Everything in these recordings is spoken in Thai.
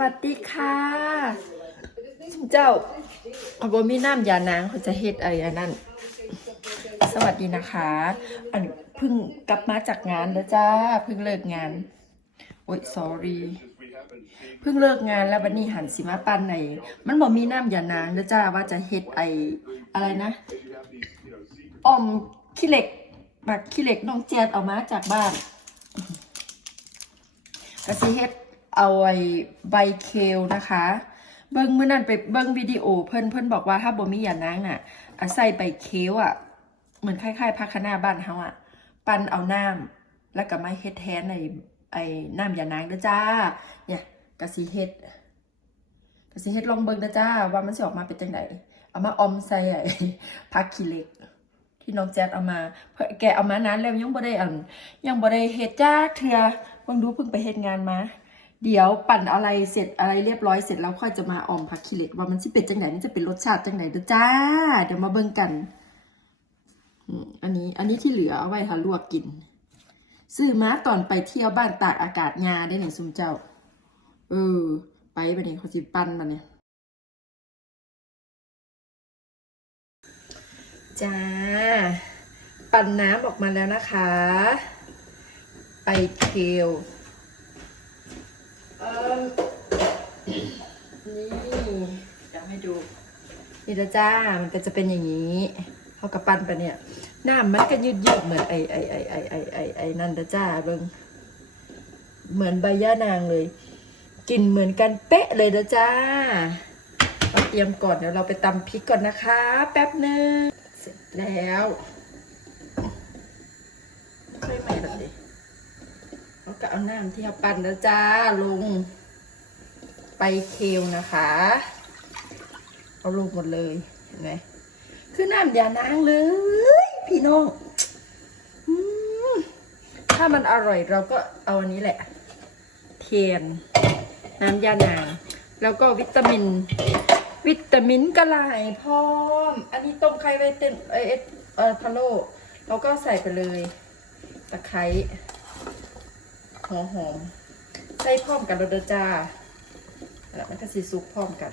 วัสดีค่ะเจ้าเอาบมีน้ำยานางเขาจะเฮ็ดอะไรอันนั้น สวัสดีนะคะ อันเพิ่งกลับมาจากงานแล้วจ้า เพิ่งเลิกงาน โอ๊ย sorry เพิ่งเลิกงานแล้ววันนี้หันสิมาปันใน มันบอกมีน้ำยานางแล้วจ้าว่าจะเฮ็ดไออะไรนะออมขี้เหล็กแบบขี้เหล็กน้องแจดเอามาจากบ้านกสิเฮ็ด เอาไอ้ใบเคลนะคะ เบิ้งเมื้อนั้นไปเบิ้งวิดีโอเพิ่นเพิ่นบอกว่าถ้าบ่มีหยานางน่ะอะใส่ใบเคลอะ เหมือนคล้ายๆผักคะน้าบ้านเฮาอะ ปั่นเอาน้ำแล้วก็มาเฮ็ดแทนในไอ้น้ำยานางเด้อจ้า เนี่ยกะสิเฮ็ดกะสิเฮ็ดลองเบิ่งเด้อจ้า ว่ามันสิออกมาเป็นจังไดเอามาอมใส่ไอ้ผักขี้เหล็ก ที่น้องแจ๊ดเอามาเพิ่นแกเอามานานแล้วยังบ่ได้อันยังบ่ได้เฮ็ดจ้าเทื่อเพิ่งดูเพิ่งไปเฮ็ดงานมา เดี๋ยวปั่นอะไรเสร็จอะไรเรียบร้อยเสร็จแล้วค่อยจะมาออมผักขี้เหล็กว่ามันสิเป็นจังไหนมันจะเป็นรสชาติจังไหนเด้อจ้า เดี๋ยวมาเบิ่งกันอันนี้อันนี้ที่เหลือเอาไว้ค่ะลวกกิน ซื้อมาตอนไปเที่ยวบ้านตากอากาศงาได้เนี่ยซุมเจ้า เออ ไปบัดนี้เขาสิปั่นบัดนี้จ้า ปั่นน้ำออกมาแล้วนะคะ ไปเคีย นี่เดี๋ยวให้ดู นี่ละจ้า มันก็จะเป็นอย่างนี้เขากระปั้นไปเนี่ยหน้ำมันก็ยืดยืดเหมือนไอไอไอไอไอไอไอนั่นละจ้าเบิงเหมือนใบย่านางเลยกินเหมือนกันเป๊ะเลยนะจ้าเราเตรียมก่อนเดี๋ยวเราไปตำพริกก่อนนะคะ แป๊บหนึ่งเสร็จแล้วค่อยใหม่แบบนี้ ก็เอาน้ำที่เราปั่นแล้วจ้าลงไปเคลนะคะ เอาลงหมดเลยเห็นไหมคือน้ำยานางเลย พี่น้องถ้ามันอร่อยเราก็เอาอันนี้แหละ เทียน น้ำยานาง แล้วก็วิตามิน วิตามินกระไหลพร้อม อันนี้ต้มไข่ไว้เต็มเออเอเอพะโลแล้วก็ใส่ไปเลย ตะไคร้ หัวหอมใส่พร้อมกันโดดจ้าแล้วมันก็สีซุปพร้อมกัน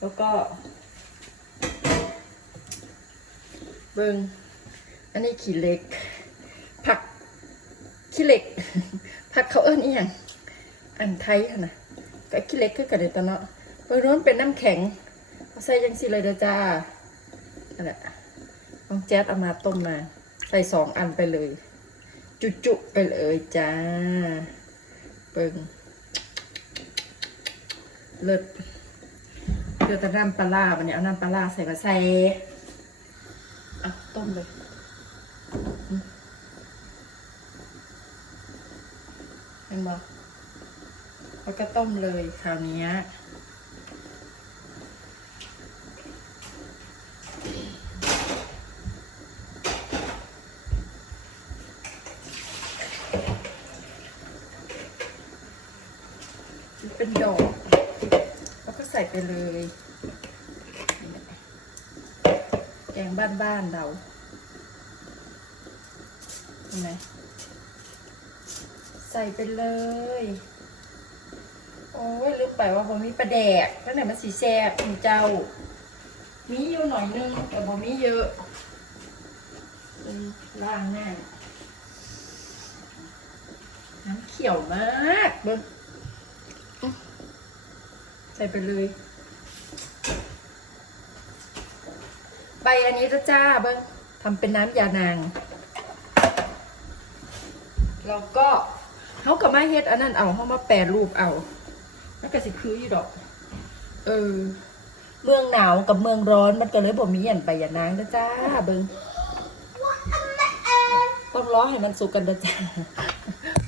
แล้วก็ เบิงอันนี้ขี้เล็ก ผักขี้เล็ก ผักเขาเอิ้นอีหยังอันไทยนะก็ขี้เล็กคือกันเดยตอนเนาะเบิงนู้นเป็นน้ำแข็งใส่ยังสิเลยเด้อจ้านั่นแหละน้องแจ๊ดเอามาต้มมา ใส่สองอันไปเลย จุๆไปเลยจ้าเบิงเลิศเดี๋ยวแต่น้ำปลาวันนี้เอาน้ำปลาร้าใส่ก็ใส่อะต้มเลยเห็นบ่แล้วก็ต้มเลยคราวนี้ เป็นดอกแล้วก็ใส่ไปเลย แกงบ้านๆเราเห็นไหมใส่ไปเลย โอ้ยลืมไปว่าผมมีปลาแดกตั้งแต่มันสีแซ่บคุณเจ้า มีอยู่หน่อยนึง แต่ผมมีเยอะล่างหน้าน้ำเขียวมากเบิ้ง ส่ไปเลย ใบอันนี้นะจ้าเบิ้งทำเป็นน้ำยานางแล้วก็เขากับมาเฮ็ดอันนั้นเอาเขามาแปรรูปเอาแล้วก็สิคืออยู่ดอก เออ เมืองหนาวกับเมืองร้อนมันก็เลยบ่มีอันใบยานางนะจ้าเบิ้งต้องรอให้มันสุกกันนะจ้า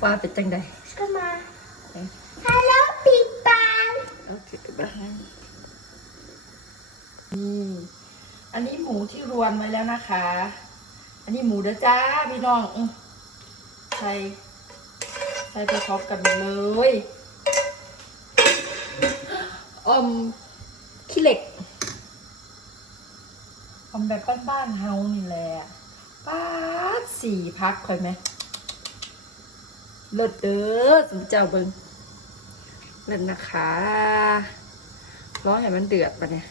ว่าเป็นจังใด Kom maar. Hallo Pipa. โอเคบ้างนี่อันนี้หมูที่รวนไว้แล้วนะคะ อันนี้หมูเด้อจ้าพี่น้องใส่ใส่ไปพร้อมกันเลยอมขี้เหล็กอมแบบบ้านๆเฮานี่แหละป้าดสี่พักค่อยไหมเลิศเด้อสมเจ้าเบิง เลิศนะคะร้อให้มันเดือดปะเนี่ย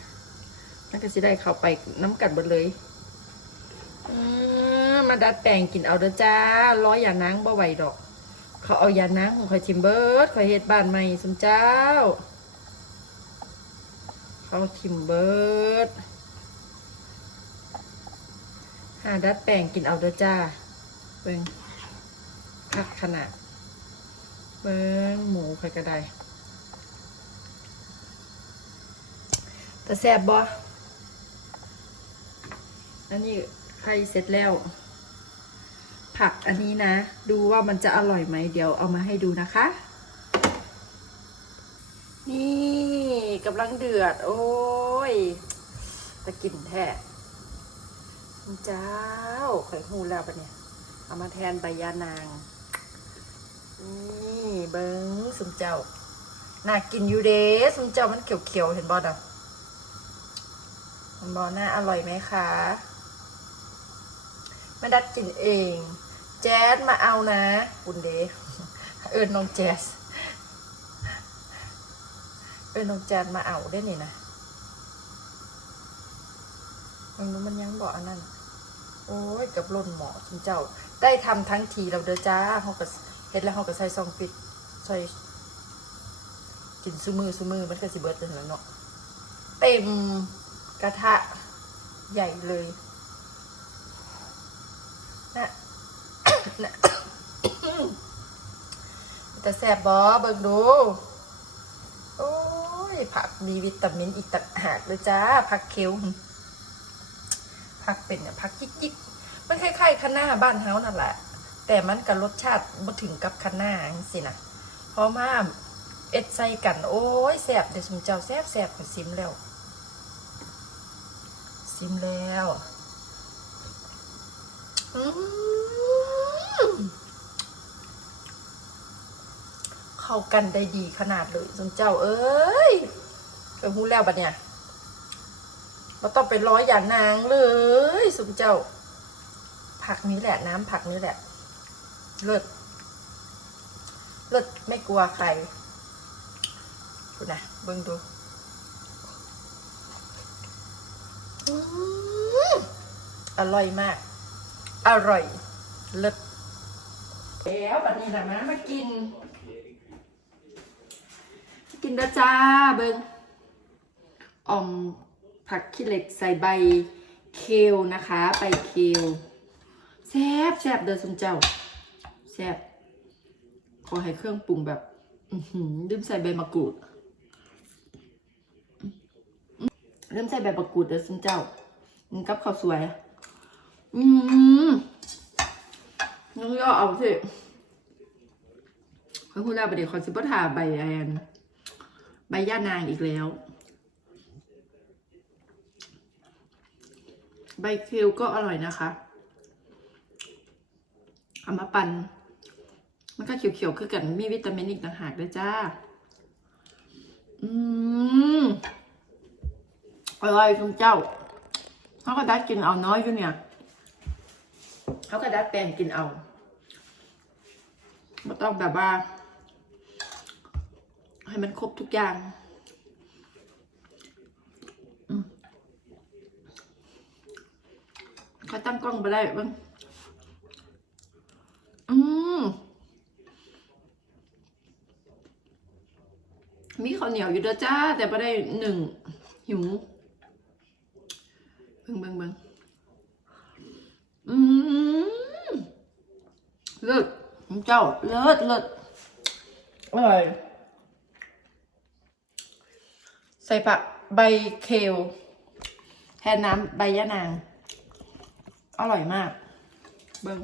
มันก็จะได้เข้าไปน้ำกัดหมดเลยมาดัดแปลงกินเอาเด้อจ้าร้อยอย่านังบ่ไหวดอก เขาเอายานังของคอยชิมเบิร์ดคอยเฮ็ดบ้านใหม่สมเจ้า เขาชิมเบิร์ดหาดัดแปลงกินเอาเด้อจ้าเบิ่งคักขนาดเบิ่งหมูใครก็ได้ แต่แซ่บบ่อันนี้ใครเสร็จแล้ว ผักอันนี้นะ ดูว่ามันจะอร่อยไหมเดี๋ยวเอามาให้ดูนะคะ นี่กำลังเดือด โอ้ยตะกินแท้เจ้าข่ยหูแล้วปะเนี่ยเอามาแทนใบยานาง นี่เบิ้งสมเจ้าน่ากินอยู่เด้สมเจ้ามันเขียวๆเห็นบอดอะ มันบอน่าอร่อยไหมคะไม่ดัดกินเอง แจ๊สมาเอานะบุญเดเอิญน้องแจ๊สเอิญน้องแจ๊สมาเอาได้นี่นะมันรู้มันยังบอกอันนั้น โอ้ยกับล่นหมอคุณเจ้า ได้ทำทั้งทีเราเด้อจ้าเขาก็เฮ็ดแล้วเขาก็ใส่ซองปิดใส่กินซูมือซูมือมันก็สิเบิดเป็นแล้วเนาะเต็ม กระทะใหญ่เลยนะนะแต่แสบบอเบิ่งดู โอ้ย ผักมีวิตามินอีกต่างหากเลยจ้า ผักเคี้ยวผักเป็นเนี่ยผักจิกจิกมันคล้ายๆคะน้าบ้านเฮานั่นแหละ แต่มันกับรสชาติบ่ถึงกับคะน้าจังสินะเพราะมาเอ็ดใส่กัน โอ้ยแซบเดี๋ยวสมเจ้าแซบแซบก็ซิมแล้ว ซิมแล้วอืมเข้ากันได้ดีขนาดเลยสมเจ้า เอ้ยเออหูแล้วบัดเนี่ยเราต้องไปร้อยอย่างนางเลยสุมเจ้า ผักนี้แหละ น้ำผักนี้แหละ เลิศเลิศไม่กลัวใครดูนะเบิ่งดู อร่อยมาก อร่อยเลิศแล้วบัดนี้นะมามากิน กินเด้จ้าเบิงอ่อมผักขี้เหล็กใส่ใบเคลนะคะ ใบเคลแซ่บแซ่บเด้อสุนเจ้าแซ่บขอให้เครื่องปรุงแบบ อือหือลืมใส่ใบมะกรูด ลืมใส่ใบมะกูดเด้อสุนเจ้ากับข้าวสวย อืมน้องย่อเอาสิเขาพูดแล้วประเดี๋ยวขอซิบทาใบแอนใบย่านางอีกแล้ว ใบเคลก็อร่อยนะคะเอามาปั่นมันก็เขียวๆคือกันมีวิตามินอีกต่างหากด้วยจ้า อืม อร่อยคุณเจ้าเขาก็ดัดกินเอาน้อยอยู่เนี่ยเขาก็ดัดแปลงกินเอาไม่ต้องแบบว่า ให้มันครบทุกอย่างเขาตั้งกล้องไปได้บ้างอืมมีข้าวเหนียวอยู่เด้อจ้า แต่ไม่ได้หนึ่งหิวเบิ่งเบิ่งเบิ่ง อืมเลิศเจ้าเลิศเลิศอร่อยใส่ผักใบเคลแทนน้ำใบยะนาง อร่อยมาก เบิ้ง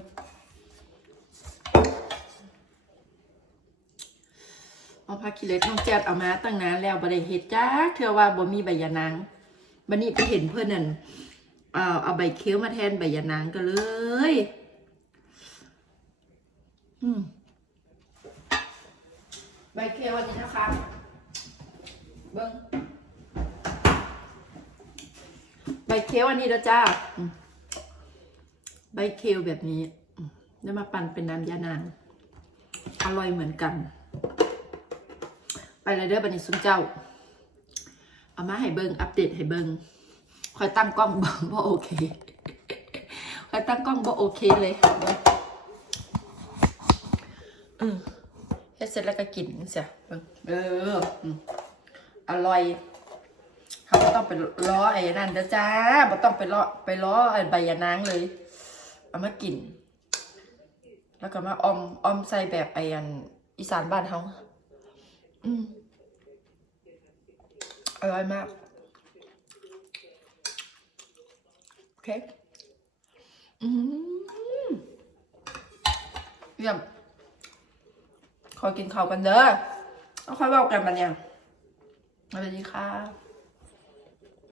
เอาผักขี้เหล็กน้องแจ๊ดเอามาตั้งนานแล้วบ่ได้เฮ็ดจ้าเธอว่าบ่มีใบยะนางบัดนี้ไปเห็นเพื่อนนั่น เอาเอาใบเคี้ยวมาแทนใบยะนางก็เลย อืมใบเคี้ยวอันนี้นะคะ เบิ้งใบเคี้ยวอันนี้แล้วจ้าใบเคลแบบนี้แล้วมาปั่นเป็นน้ำยานาง อร่อยเหมือนกัน ไปเลยเด้อบันนี้ซุนเจ้า เอามาให้เบิงอัปเดตให้เบิง คอยตั้งกล้องบ่บ่โอเคคอยตั้งกล้องบ่โอเคเลยอืมเฮ็ดเสร็จแล้วก็กินเสียเบิ่งเอออืมอร่อยเขาไม่ต้องไปล้อไอ้นั่นเด้อจ้าไม่ต้องไปล้อไปล้อไอ้ใบยะนางเลย เอามากิน แล้วก็มาออมออมใส่แบบไอ้อันอีสานบ้านเขาอืมอร่อยมาก โอ เคอืมเยี่ยมคอยกินข้าวกันเด้อแล้วค่อยเว่ากันมันเนี่ยสวัสดีค่ะ